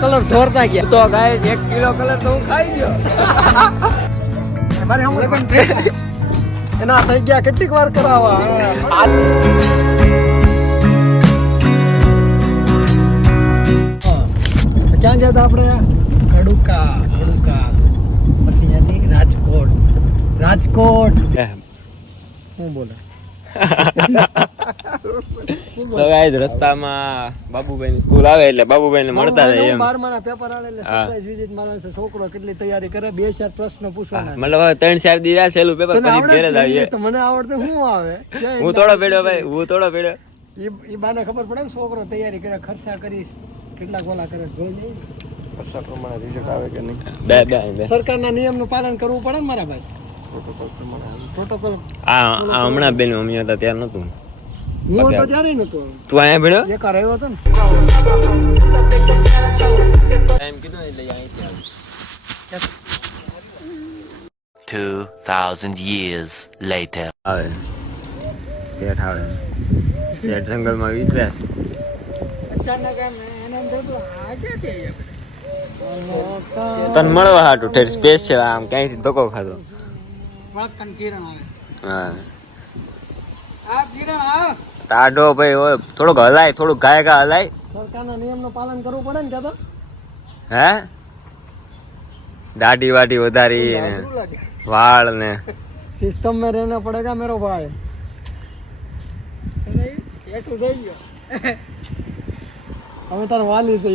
Colour ધોરતા ગયા તો ગાય 1 kilo colour તો હું ખાઈ ગયો મારે હું લગન એના થઈ ગયા કેટલીક વાર કરાવવા ક્યાં ગયા હતા આપણે કડુકા પછી અહીંયાથી રાજકોટ શું બોલે તો ગાઈસ રસ્તામાં બાબુભાઈ ની સ્કૂલ આવે એટલે બાબુભાઈ ને મળતા જાય એમ 12માના પેપર આવે એટલે સરપ્રાઈઝ વિઝિટ મારે છોકરો કેટલી તૈયારી કરે 2-4 પ્રશ્ન પૂછવાના મતલબ 3-4 દી આ છેલ્લું પેપર કરી ઘરે જ આવીએ તો મને આવડતે શું આવે હું થોડો પડ્યો ભાઈ ઈ બાને ખબર પડે ને છોકરો તૈયારી કરે ખર્ચા કરીશ કેટલા ગોલા કરે જોઈ નહીં ખર્ચા પ્રમાણે રિઝલ્ટ આવે કે નહીં બે સરકારના નિયમનું પાલન કરવું પડે ને મારા ભાઈ પ્રોટોકોલ આ હમણાં બેન મમ્મી હતા ત્યારે નતું હું તો ત્યારે નતો તું અહીંયા ભેળો એક રહ્યો હતો ને ટાઈમ કીધું એટલે અહીંથી આવે 2000 years later આવે શેઠ જંગલમાં વિતરે અચાનક એને થતું આ ક્યાંથી તને મળવા હાટું ઠેર સ્પેશિયલ આમ ક્યાંયથી ધક્કો ખાધો વળકન કિરણ આવે હા આ કિરણ આ ટાઢો ભાઈ હોય થોડુંક હલાય થોડુંક ગાયકા હલાય સરકારના નિયમનું પાલન કરવું પડે ને કહેતો હે દાઢી વાઢી વધારી ને વાળ ને સિસ્ટમ में रहना पड़ेगा मेरे भाई એટલું થઈ ગયો હવે તાર વાલી છે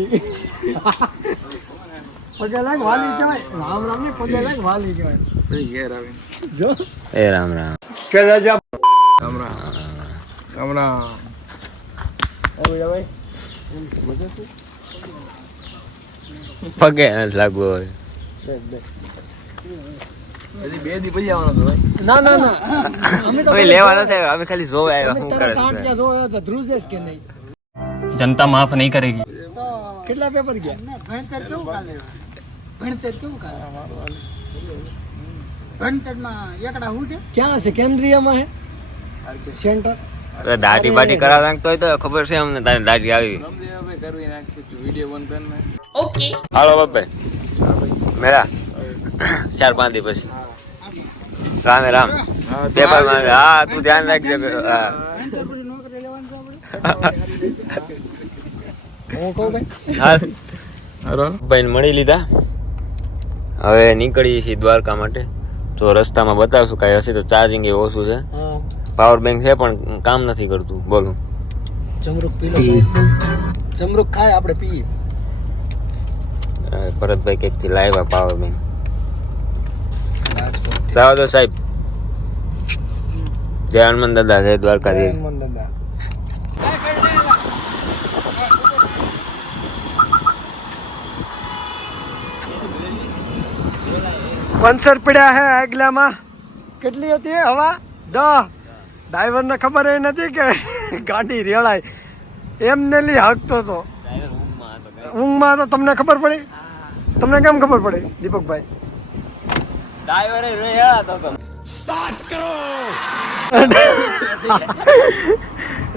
પગે લાગ વાલી કહેવાય રામ રામ ને પગે લાગ વાલી કહેવાય ભાઈ ઘેર આવે જો એ રામ રામ કે રાજા રામ રામ હવે ભાઈ પગે નથી લાગવું હોય ના અમે તો લેવા નથી આવ્યા અમે ખાલી જોવા આવ્યા શું કરે ટાંટિયા જોયા હતા ધ્રુજેશ કે નહીં जनता माफ नहीं करेगी કેટલા પેપર ગયા ભણતર કેવું કાલે ભણતરમાં એકડા હું છે ક્યાં છે કેન્દ્રીયમાં હે સેન્ટર દાઢી બાઢી કરાવ નાખતો હોય તો ખબર છે અમને તારી દાઢી આવી okay હાલો બાપભાઈ મેરા 4-5 દી પછી રામે રામ પેપર માં હા તું ધ્યાન રાખજે હા હું કહું ભાઈ હાલો ભાઈ મળી લીધા હવે નીકળીએ છીએ દ્વારકા માટે તો રસ્તામાં બતાવશું કાંઈ હશે તો ચાર્જિંગ એ ઓછું છે પાવર બેંક છે પણ કામ નથી કરતું બોલું જમરૂક પી લો જમરૂક ખાય આપણે પીએ ભરતભાઈ કંઈકથી લાવ્યા પાવર બેંક જાઓ તો સાહેબ જય હનુમાન દાદા જય દ્વારકાધીશ પંચર પડ્યા હે આગલામાં કેટલી હતી હવા 10 ડ્રાઈવરને ખબર એ નથી કે ગાડી રેળાય એમને લી હાંકતો હતો ઊંઘમાં તો તમને ખબર પડી તમને કેમ ખબર પડી દીપકભાઈ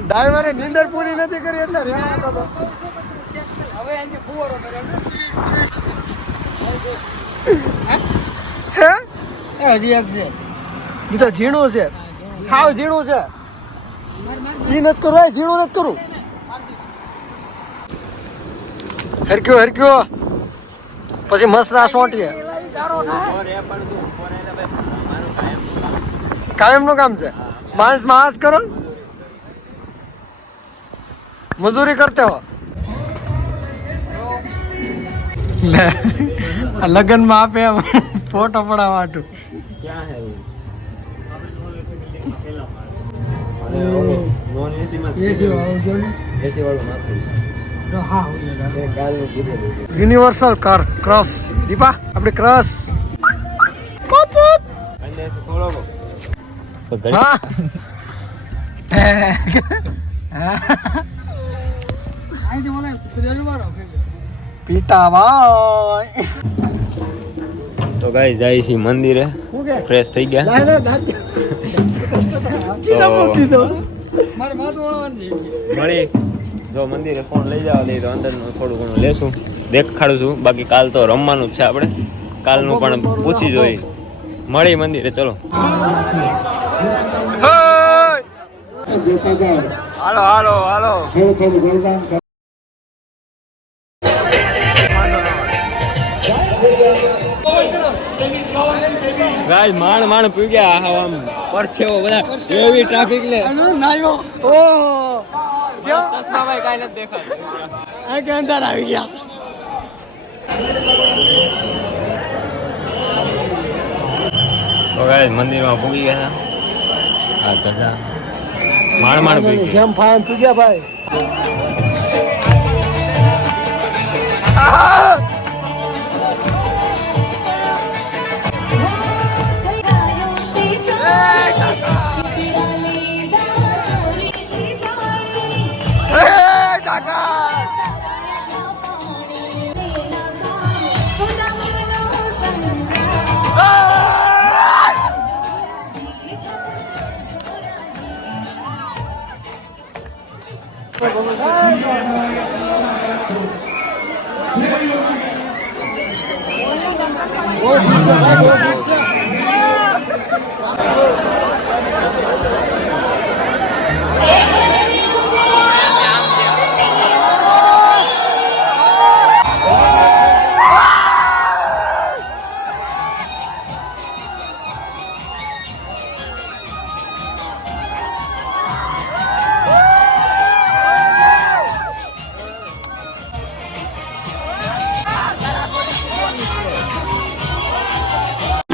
ડ્રાઈવરે નીંદર પૂરી નથી કરી એટલે રેળાતો હતો હવે અહીંથી ફુવારો કર્યો હે હજી એક છે ઈ તો ઝીણું છે ખાવ ઝીણું છે ઈ નથી કરું ઝીણું નથી કરું હરક્યો પછી મસરા સોંટીએ કાયમનું કામ છે માણસ કરો મજૂરી કરતે હો લગન માં આપે ફોટો પડાવવા હાટું યુનિવર્સલ કાર ક્રોસ દીપા આપણે ક્રોસ પીટા ભાઈ તો ગાઈ જાય છે મંદિરે ફ્રેશ થઈ ગયા મળી જો મંદિરે ફોન લઈ જવા દે તો અંદર થોડું ઘણું લેશું દેખાડું છું. બાકી કાલ તો રમવાનું જ છે આપણે. કાલનું પણ પૂછી જોઈ. મળી મંદિરે, ચલો. હાલો હાલો હાલો. ગાય માણ પી ગયા. આમ પરસેવો બધા એવી ટ્રાફિક લે. ચશ્મા ભાઈ કાઈ નથી દેખાતું. અંદર આવી ગયા. તો ગાય મંદિરમાં પૂગી ગયા. હા ધજા માણ પી ગયા. જેમ ફાન પી ગયા ભાઈ.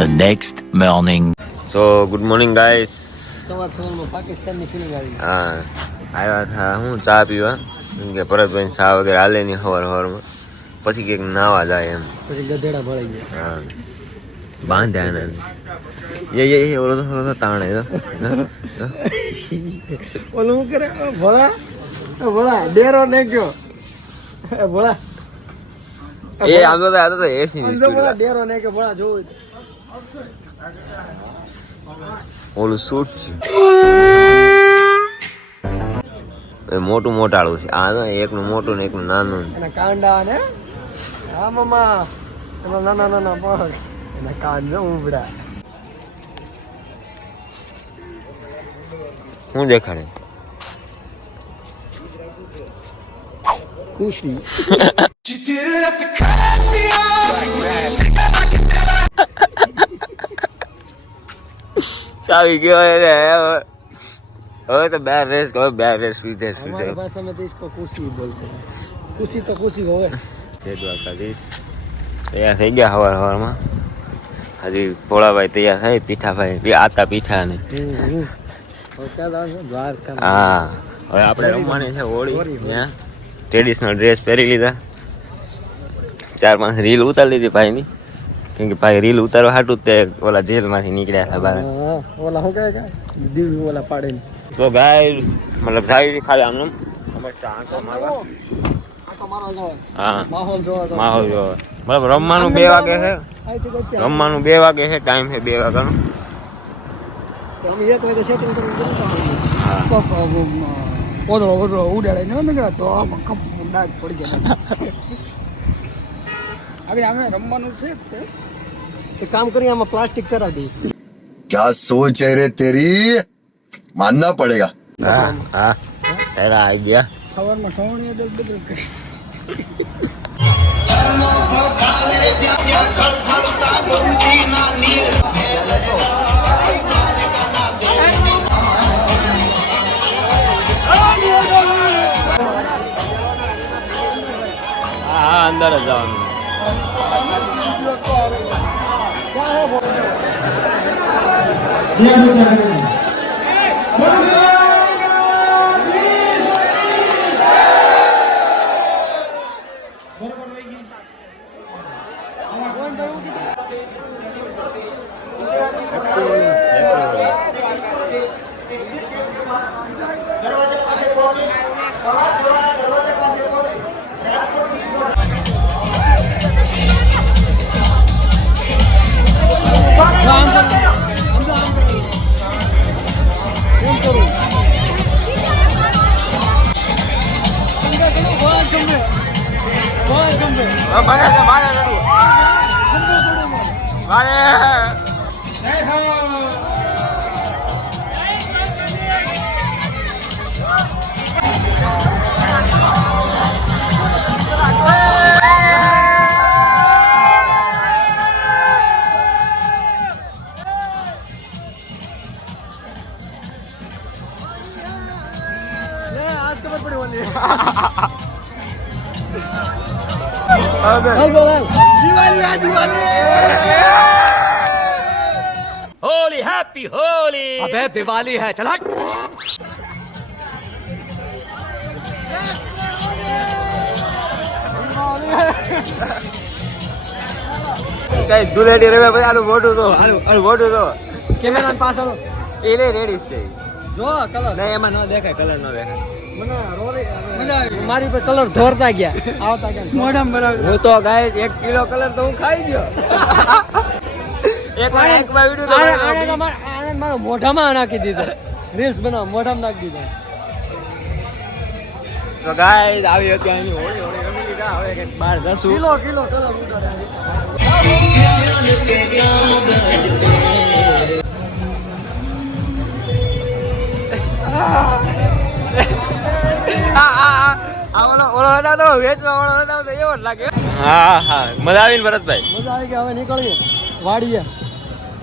The next morning. So good morning guys. સવારમાં પાકિસ્તાનની ફિલિંગ આવી. હા આવ્યા હતા હું ચા પીવા. કેમ કે પરતભાઈ ચા વગેરે હાલે નહીં સવારમાં. પછી કંઈક નાવા જાય એમ. પછી ગધેડા ભળાઈ ગયા. હા બાંધ્યા ને એ ઓલો તો તાણે ઓલું શું કરે? ભોળા ભોળા ડેરો ને ગયો. ભોળા એ આમ તો એસી ની ભોળા ડેરો ને કે ભોળા જોવું. ઓલું સૂટ છે મોટું મોટાળું છે. આ તો એકનું મોટું ને એકનું નાનું. એના કાંડા ને હા મામા એના નાના નાના પગ એના કાન ને ઉભડા. શું દેખાડે? ખુશી. ચાવી ગયો હવે તો બાર રેસ વિદેશ हमारे भाषा में तो इसको खुशी बोलते हैं. खुशी तो खुशी होवे. જય દ્વારકાધીશ. તૈયાર થઈ ગયા સવારમાં. હજી ભોળાભાઈ તૈયાર થાય. પીઠાભાઈ આતા પીઠા ને હા. હવે આપણે રમવાની છે હોળી. ત્યાં ટ્રેડિશનલ ડ્રેસ પહેરી લીધા. 4-5 રીલ ઉતારી લીધી ભાઈની. કેમ કે ભાઈ રીલ ઉતારવા હાટું તે ઓલા જેલમાંથી નીકળ્યા હતા બહાર. ઓલા શું કહે દીવ ઓલા પાડે. તો ગાય મતલબ જાય ખાલી આમનું આંટો મારવા. હા માહોલ જોવા. માહોલ જોવા. મતલબ રમવાનું 2 વાગે છે. રમવાનું 2 વાગે છે. ટાઈમ છે 2 વાગ્યાનો. અમે 1 વાગે સેટિંગ કરી ઓદળો ઉડાડે ને તો આમાં કપ ડાક પડી જાય. હવે અમે રમવાનું છે. એક કામ કરી આમાં પ્લાસ્ટિક કરા દે. क्या सोच है रे तेरी, मानना पड़ेगा. હા હા તેરા આવી ગયા. સવારમાં સવણીએ દલ બદલ કરી. હા અંદર જ જવાનું. કરું होली हैप्पी होली अबे दिवाली है चला કઈ દુલેડી રવે ભાઈ આનું મોઢું તો આનું મોઢું તો કેમેરા પાછળ એટલે રેડી છે જો કલર નહીં એમાં ન દેખાય કલર ન દેખાય મારી પર કલર ધોરતા ગયા આવતા ગયા મોઢામ બરાબર હું તો ગાય 1 કિલો કલર તો હું ખાઈ ગયો એક વાર વિડિયો મારો મોઢામાં નાખી દીધો રીલ્સ બનાવ મોઢામાં નાખી દીધો તો ગાય આવી હતી આની હોળી હોળી રમી લીધા હવે કે બહાર જશું કિલો કિલો કલર ઉડાડે હા હા મજા આવી ને ભરતભાઈ મજા આવી ગયા હવે નીકળીએ વાડીએ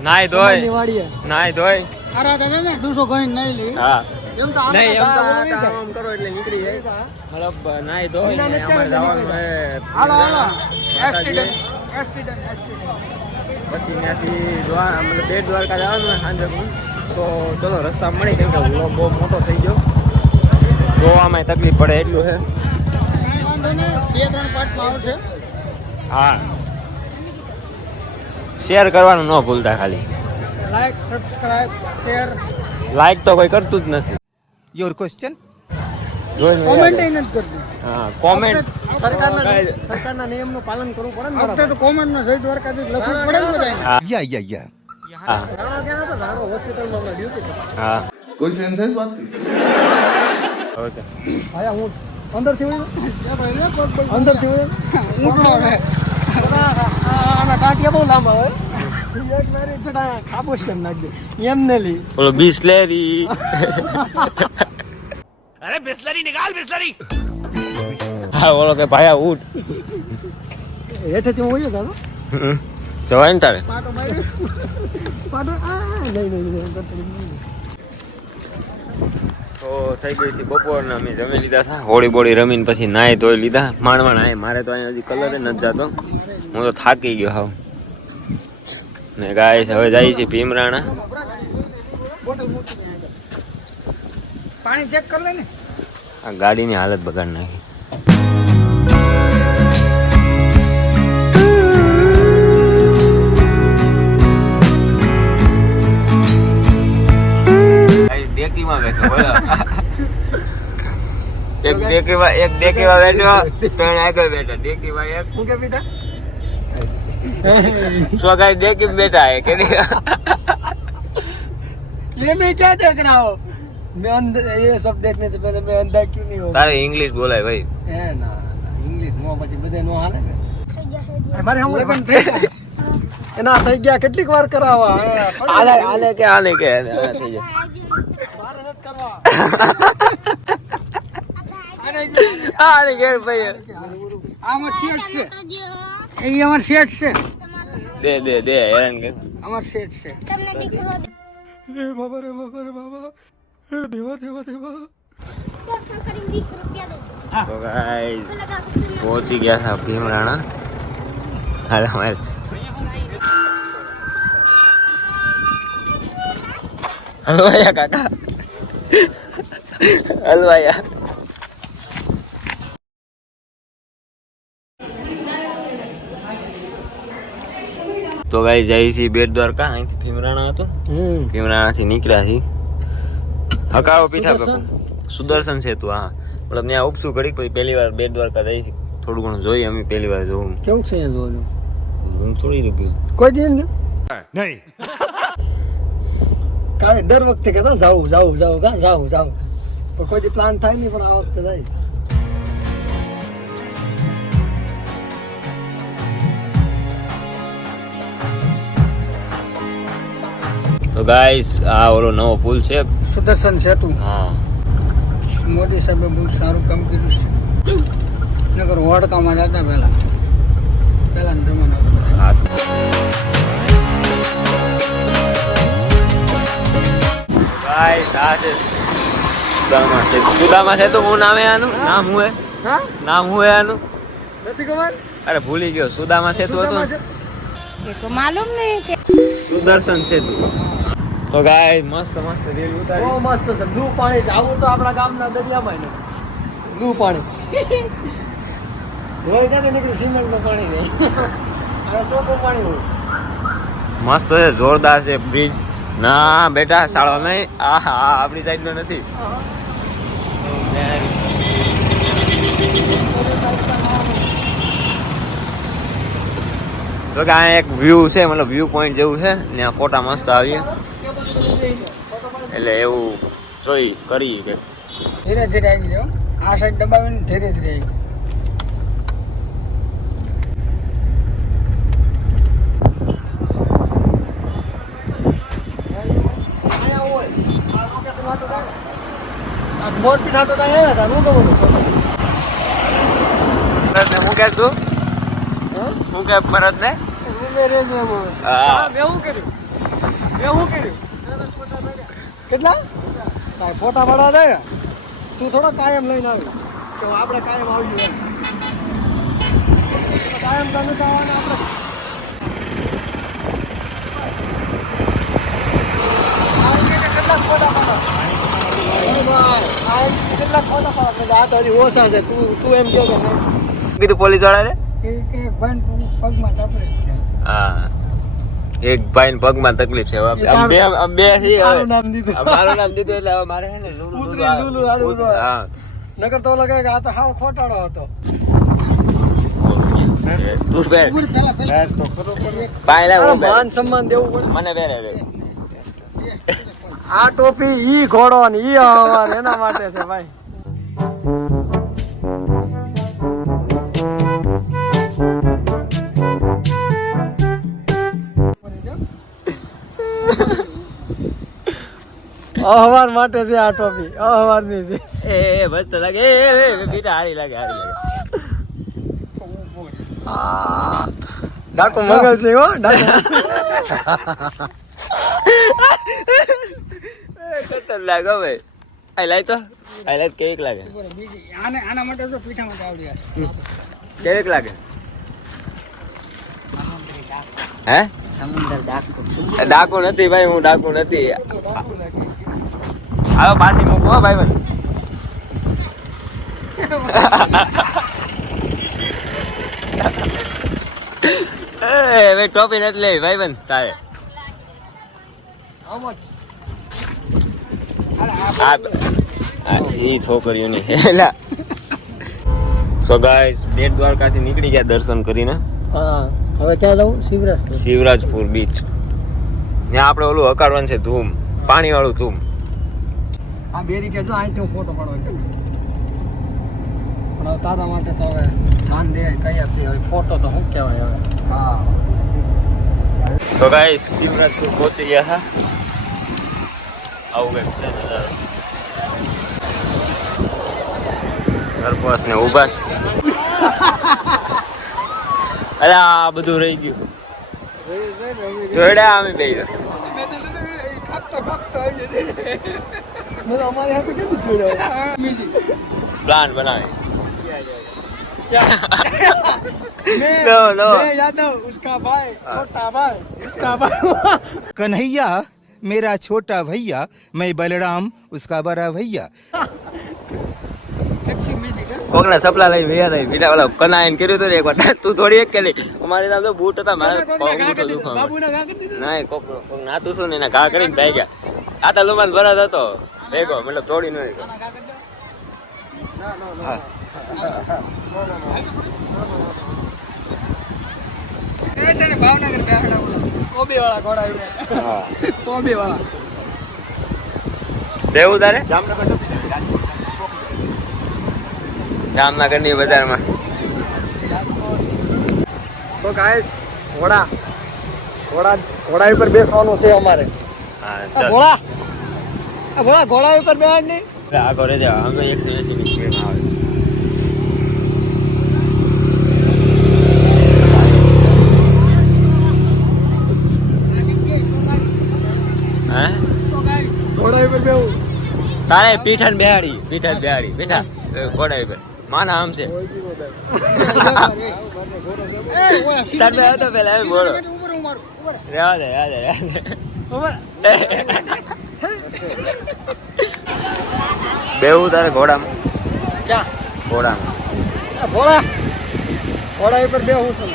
નાય ધોય વાડીએ નાય ધોય આરા તો ને ડૂસો ગઈ નહીં લી હા એમ તો નહીં એમ તો આમ આમ કરો એટલે નીકળી જાય મતલબ નાય ધોય ને મહિનાને અમારે ચાલે જવાનું હે હાલો હાલો એક્સિડન્ટ પછી ત્યાંથી મતલબ બેટ દ્વારકા જવાનું હોય સાંજે તો ચલો રસ્તા મળી કેમ કે વ્લોગ બહુ મોટો થઈ ગયો જોવામાં તકલીફ પડે એટલું છે વાંધો નહીં 2-3 પાર્ટમાં આવશે હા શેર કરવાનું ન ભૂલતા ખાલી લાઈક સબસ્ક્રાઇબ શેર લાઈક તો કોઈ કરતું જ નથી योर क्वेश्चन જોઈને કોમેન્ટ નથી કરતું હા કોમેન્ટ સરકારના નિયમનું પાલન કરવું પડે ને વખતે તો કોમેન્ટમાં જય દ્વારકાધીશ લખવું પડે ને બધાને હા या હા રાણો ક્યાં હતો રાણો હોસ્પિટલમાં હમણાં ડ્યુટી હા कोई सेंस है इस बात की ઓકે આયા હું અંદરથી હોય અંદરથી હોય ઊંઘો હે આના ટાટિયા બહુ લાંબા હોય એક મારી જટા ખાબોશ કેમ નાખજો એમ ને લી બોલો બિસ્લેરી अरे बिस्लरी निकाल बिस्लरी હા બોલો કે ભાઈ આ ઉઠ હેઠેથી હું હોય દાદો જવાય ને તારે પાટો મારી પાટો નહીં તો થઈ ગઈ છે બપોર ને અમે જમી લીધા હતા હોળી બોળી રમીને પછી નાય ધોઈ લીધા માંડવાણ આય મારે તો અહીંયા હજી કલર નથી જાતો હું તો થાકી ગયો હાવ ને ગાય હવે જાય છે ભીમરાણા પાણી ચેક કર લે ને આ ગાડીની હાલત બગાડ નાખી ડેકીમાં બેઠો બોલો એક ડેકીમાં બેઠો ત્રણ આગળ બેઠા ડેકીમાં એક હું કે બેટા સો ગાય ડેકી બેઠા હે કે ये मैं क्या देख रहा हूँ मैं अंदर ये सब देखने से पहले मैं अंधा क्यों नहीं होगा તારે ઇંગ્લિશ બોલાય ભાઈ है ना इंग्लिश નો પછી બધે નો હાલે ને અમારે હમ લગન થઈ ગયા એના થઈ ગયા કેટલીક વાર કરાવવા હાલે કે હાલે કે થઈ જાય બાર નથી કરવા હાલે કે ભાઈ આમાં શેઠ છે એ અમાર શેઠ છે દે હેરાન કે અમાર શેઠ છે તમને દીકરો રે બાબા રે બાબા રે દેવા દેવા દેવા દર્શન કરીને 20 રૂપિયા દો તો ગાઈસ લગા પહોંચી ગયા હતા ભીમરાણા હાલ અમારે હલવાયા કાકા હલવાયા તો ગાઈ જાય છે બેટ દ્વારકા અહીંથી ભીમરાણા હતું ભીમરાણાથી નીકળ્યા છીએ હકાવો પીઠા બાપુ સુદર્શન સેતુ હા મતલબ ત્યાં ઉપસું ઘડીક પછી પહેલી વાર બેટ દ્વારકા જાય છે થોડું ઘણું જોઈએ અમે પહેલી વાર જોવું કેવું છે અહીંયા જોવાનું હું થોડી રૂકી કોઈ દિન नहीं કાંઈ દર વખતે કહેતા જાવું કા જાવું પણ કોઈ દી પ્લાન થાય નહીં પણ આ વખતે જાય તો ગાઈસ આ ઓલો નવો પુલ છે. સુદર્શન સેતુ. હા મોદી સાહેબે બહુ સારું કામ કર્યું છે. નગર હોડકામાં જતા પહેલા જમાના. ગાઈસ આ છે સુદામા છે તો હું નામ હે આનું નામ હું હે હા નામ હું હે આનું નથી ખબર. અરે ભૂલી ગયો. સુદામા સેતુ હતું ને? तो मालूम नहीं कि સુદર્શન સેતુ. તો ગાય મસ્ત મસ્ત રેલ બહુ ઉતારી. મસ્ત છે. બ્લુ પાણી છે. આવું તો આપણા ગામના દરિયામાં નથી. બ્લુ પાણી હોય ક્યાંથી નીકળી સિમેન્ટનું પાણી નહીં. અને સોપું પાણી હોય. મસ્ત છે, જોરદાર છે બ્રિજ. ના બેટા સાળો નહીં. આ આપણી સાઈડ નો નથી. તો કે આ એક વ્યૂ છે, મતલબ વ્યૂ પોઈન્ટ જેવું છે. ત્યાં ફોટા મસ્ત આવીએ એટલે એવું જોઈ કરી કે ધીરે ધીરે આવી જાઓ. આ સાઈડ દબાવીને ધીરે ધીરે આવી. મોરપી નાટો થાય ને હું કહું હું કે તું હું કે ભરત ને હા બેવું કર્યું કેટલા ફોટા પાડવા દે. તું થોડો કાયમ લઈને આવે તો આપણે કાયમ આવીએ એમ. કાયમ તમે તો આવવાના આપણે. કેટલા ફોટા પાડવા કેટલા ફોટા પાડવા. આ તો હજી ઓછા છે. તું એમ કહો કે નહીં. કીધું પોલીસ વાળા કે ભાઈ પગમાં ટપરે છે. હા એક ભાઈ ને પગમાં તકલીફ છે. આમ બે છીએ. તારું નામ દીધું. મારું નામ દીધું એટલે હવે મારે હે ને લુલુ. હા નગર તો લગે કે આ તો હાવ ખોટાડો હતો. તું બેર માન સન્માન દેવું પડે મને બેરે રે. આ ટોપી ઈ ઘોડો ને ઈ હવાર એના માટે છે ભાઈ. અહવાર માટે છે આ ટોપી. અહવાર ની છે. એ બસ તો લાગે બેટા હારી લાગે હારી લાગે. ડાકુ મંગલ છે હો. ડાકુ ખતરનાક હવે. આઈ લાઈ તો આઈ લાઈ કેવીક લાગે આના માટે તો પીઠામાં આવડી. કેવીક લાગે હે समुद्र डाकू ડાકુ નથી ભાઈ, હું ડાકુ નથી. હવે પાછી મૂકું હો ભાઈ. હવે ટોપી નથી લેવી ભાઈ બંધ તારે. એ છોકરીઓની સો ગાઈસ બેટ દ્વારકાથી નીકળી ગયા દર્શન કરીને. હા હવે ક્યાં જવું? શિવરાજપુર બીચ. ત્યાં આપણે ઓલું હકારવાનું છે ધૂમ, પાણી વાળું ધૂમ. આ બેરીકેડ જો અહીંથી હું ફોટો પાડવા ગયો પણ હવે તારા માટે તો હવે જાન દે તૈયાર છે. હવે ફોટો તો શું કહેવાય હવે. હા તો ગાઈસ શિવરાજપુર પહોંચી ગયા હતા. આવું કંઈક છે નજારો. સરપંચ ને ઉભા છે. અરે આ બધું રહી ગયું. જોડ્યા અમે બે અમારે હાથે કેમ જોડ્યા? પ્લાન બનાવી. नो मैं यादव उसका भाई छोटा भाई उसका भाई कन्हैया मेरा छोटा भैया, मैं बलराम उसका बड़ा भैया. કોકના સપલા લઈને ભૈયા થઈ બીજા ઓલા કનાઈને કર્યું હતું ને એકવાર. તું થોડી એક કરી અમારી નામ તો બૂટ હતા મારા બૂટ દુખો નહીં કોક નાતું છું ને એના ઘા કરીને ભાઈ ગયા. આ તો લુમાન ભરત હતો ભેગો મતલબ તોડી નહીં. ભાવનગર બેહડા કોબી વાળા ઘોડા કોબી વાળા દેવું તારે જામનગર ની બજારમાં. તો ગાઈસ ઘોડા ઉપર બેસવાનું છે અમારે. હા આ ચાલ ભોળા આ ભોળા ઘોડા ઉપર બેહાડ નહીં આગળ રહી જાવ આમ તો 180 ની સ્પીડમાં આવે હે ઘોડા ઉપર બેહું તારે પીઠન બેહાડી બેઠા ઘોડા ઉપર માના આમ છે તાર બે હતો પેલા એ ઘોડો રેવા દે બેવું તારે ઘોડામાં ક્યાં ઘોડામાં આ ભોળા ઘોડા ઉપર બેહું છું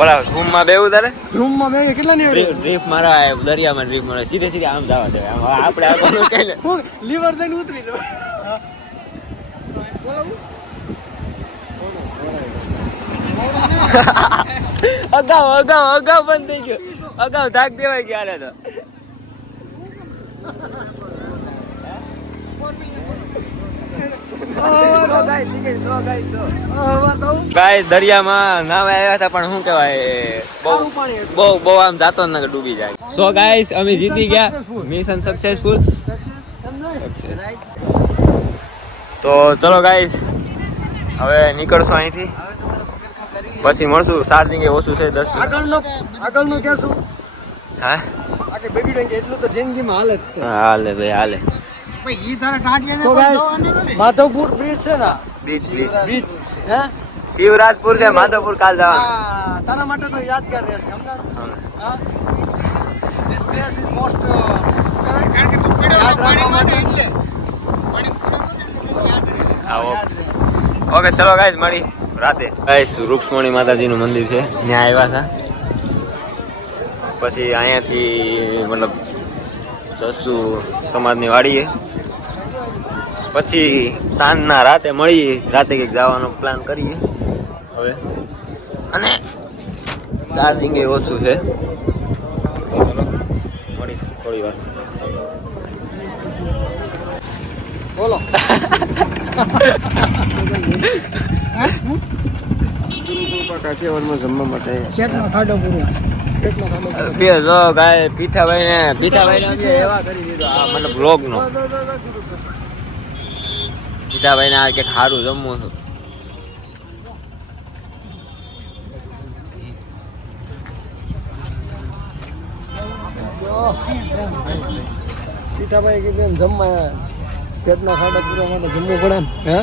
ઓલા રૂમમાં બેવું તારે રૂમમાં બે કેટલા ની ડ્રીપ મારા દરિયામાં ડ્રીપ મારા સીધે આમ જવા દે આમ આપણે આગળ કઈ હું લીવર દઈને ઉતરી લો અગાઉ બંધ થઈ ગયો અગાઉ ધાક દેવાય ગયા તો ગાય દરિયામાં નામ આવ્યા હતા પણ શું કહેવાય બહુ આમ જાતો જ ના ડૂબી જાય સો ગાઈસ અમે જીતી ગયા મિશન સક્સેસફુલ તો ચલો ગાઈસ હવે નીકળશો અહીંથી પછી મળશું ચાર્જિંગ એ ઓછું છે 10 આગળનું કેશું હા આકે બેબી બેંક એટલું તો જિંદગીમાં હાલે જ છે. હાલે ભાઈ હાલે So guys, માધવપુર બ્રિજ છે ને બીચ બ્રિજ હે શિવરાજપુર કે માધવપુર કાલ જવાનું આ તારા માટે તો યાદગાર રહેશે સમજાણું હા ધીસ પ્લેસ ઇઝ મોસ્ટ કારણ કે તું યાદ રાખવા માટે ઓકે ચલો ગાઈસ મળી રાતે ગાઈસ રૂક્ષ્મણી માતાજીનું મંદિર છે ત્યાં આવ્યા હતા પછી અહીંયાથી મતલબ જસુ સમાજની વાડીએ પછી સાંજના રાતે મળીએ રાતે કંઈક જવાનો પ્લાન કરીએ હવે અને ચાર્જિંગ એ ઓછું છે તો ચલો મળી થોડી વાર બોલો કાઠિયાવાડમાં જમવા માટે કેટલો ખાડો પૂરો બે જો ગાય પીઠાભાઈ ને એવા કરી દીધો આ મતલબ બ્લોગ નો પીઠાભાઈ ને આ કે સારું જમવું હતું પીઠાભાઈ કે બેન જમવા પેટના ખાડા પૂરા માટે જમવું પડે ને હે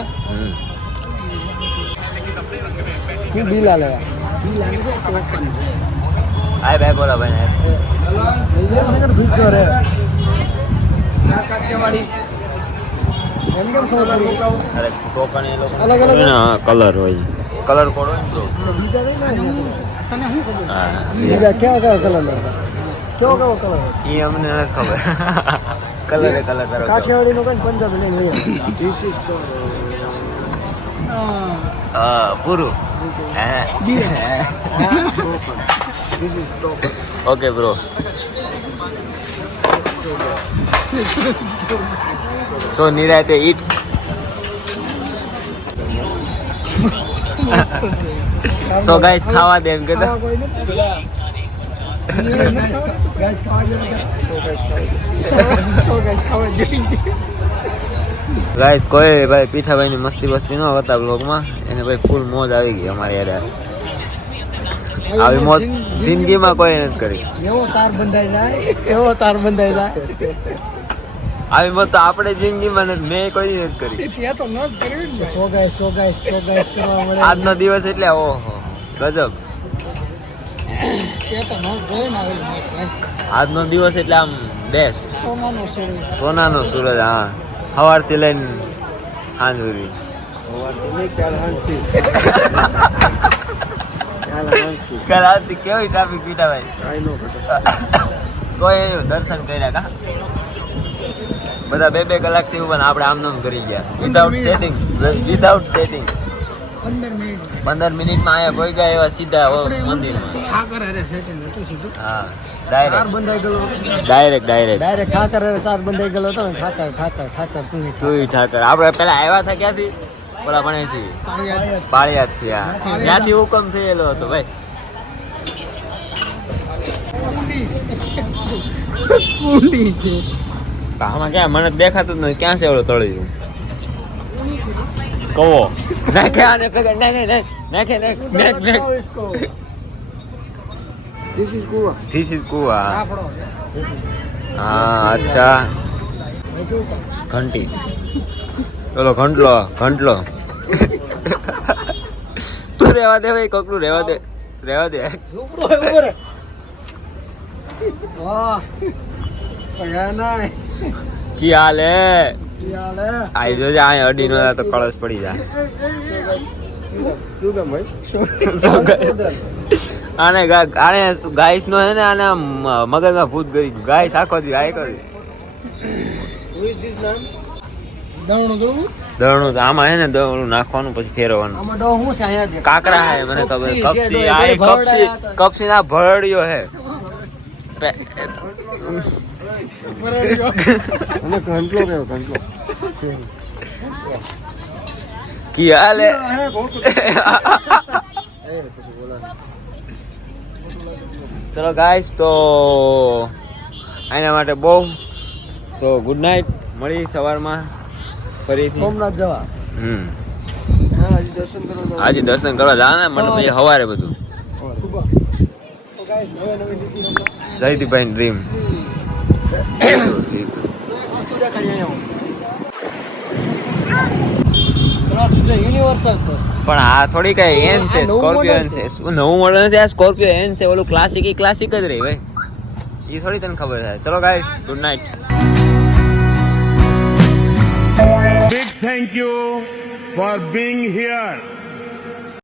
શું બિલા લેવા હાય ભાઈ બોલા ભાઈ ભીખ્યો રે એમ કેમ સૌ અરે ટોકન એ લોકો અલગ અલગ કલર હોય કલર કોડ હોય બ્રો બીજા નહીં ને તને શું ખબર હા બીજા કેવા કલર લેવા કેવો કલર એ અમને નથી ખબર કલર કરો કાઠિયાવાડી નો કઈ પંજાબી નહીં લઈએ હા પૂરું ઓકે બ્રો સો નિરાતે ઈટ સો ગાઈસ ખાવા દે એમ કે ગાઈસ કોઈ ભાઈ પીઠાભાઈ ની મસ્તી બસ્તી ન હતા બ્લોગમાં એને ભાઈ ફૂલ મોજ આવી ગઈ અમારી યાર આવી મોજ જિંદગીમાં કોઈ નથી કરી એવો તાર બંધાઈ જાય આવી મોજ તો આપણે જિંદગીમાં નથી મેં કોઈ નથી કરી ત્યાં તો ન જ કર્યું ને સોગાઈસ કરવા મળે આજનો દિવસ એટલે ઓહો ગજબ તે તો ન જોઈ ને આવેલું આજનો દિવસ એટલે આમ બેસ્ટ સોનાનો સૂરજ સોનાનો સૂરજ હા સવારથી લઈને સાંજ સુધી કાલ આજથી કેવી ટ્રાફિક પીટા ભાઈ કોઈ દર્શન કર્યા કા બધા 2 કલાક થી પણ આપણે આમ નામ કરી ગયા વિધાઉટ સેટિંગ 15 મિનિટમાં આયા કોઈ ગયા એવા સીધા મંદિરમાં હા ડાયરેક્ટ ઠાકર તાર બંધાઈ ગયેલો હતો ને ઠાકર તું ઠાકર આપણે પેલા આવ્યા હતા ક્યાંથી પેલા ભણેથી પાળિયાદ થી ત્યાંથી હુકમ થયેલો હતો ભાઈ કુંડી છે. આમાં ક્યાં મને દેખાતું જ નથી ક્યાં છે ઓલો તળિયું કહો નાખે આને ભેગા નાખે This is Goa. This is કુવા હા અચ્છા ઘંટી ચલો ઘંટલો તું રેવા દે ભાઈ કોકનું રેવા દે વાહ પગાના કી હાલ હે યાર આઈ જોજે આ અડી નો તો કળશ પડી જાય તું કેમ ભાઈ આને ગાઈસ નો હે ને આને મગજમાં ભૂત કરી ગયું ગાઈસ આખો દી આય કરી Who is this man? દવણું દવણું દળનું તો આમાં હે ને દળનું નાખવાનું પછી ફેરવવાનું આમાં દો હું છે અહીંયા દેખ કાકરા હે મને ખબર કપસી છે, કપસી ડોય આ ભરડાયા હતા. કપસી ના ભરડિયો હે અને ઘંટલો કેવો ઘંટલો કી હાલે હે ગોકુળ એ પછી બોલા ચલો ગાઈસ તો આના માટે બહુ તો ગુડ નાઇટ મળી સવારમાં ફરીથી સોમનાથ જવા હા હજી દર્શન કરવા જવા આજે દર્શન કરવા જવાના મને પછી સવારે બધું સુબહ તો ગાઈસ નવી નીતિ જયદીપભાઈ ડ્રીમ યુનિવર્સલ પણ આ થોડી કઈ એન છે આ નવું સ્કોર્પિયો એન model છે શું નવું મોડલ નથી આ સ્કોર્પિયો એન છે ઓલું ક્લાસિક જ રહી ભાઈ એ થોડી તને ખબર છે ચલો guys good night Big thank you for being here.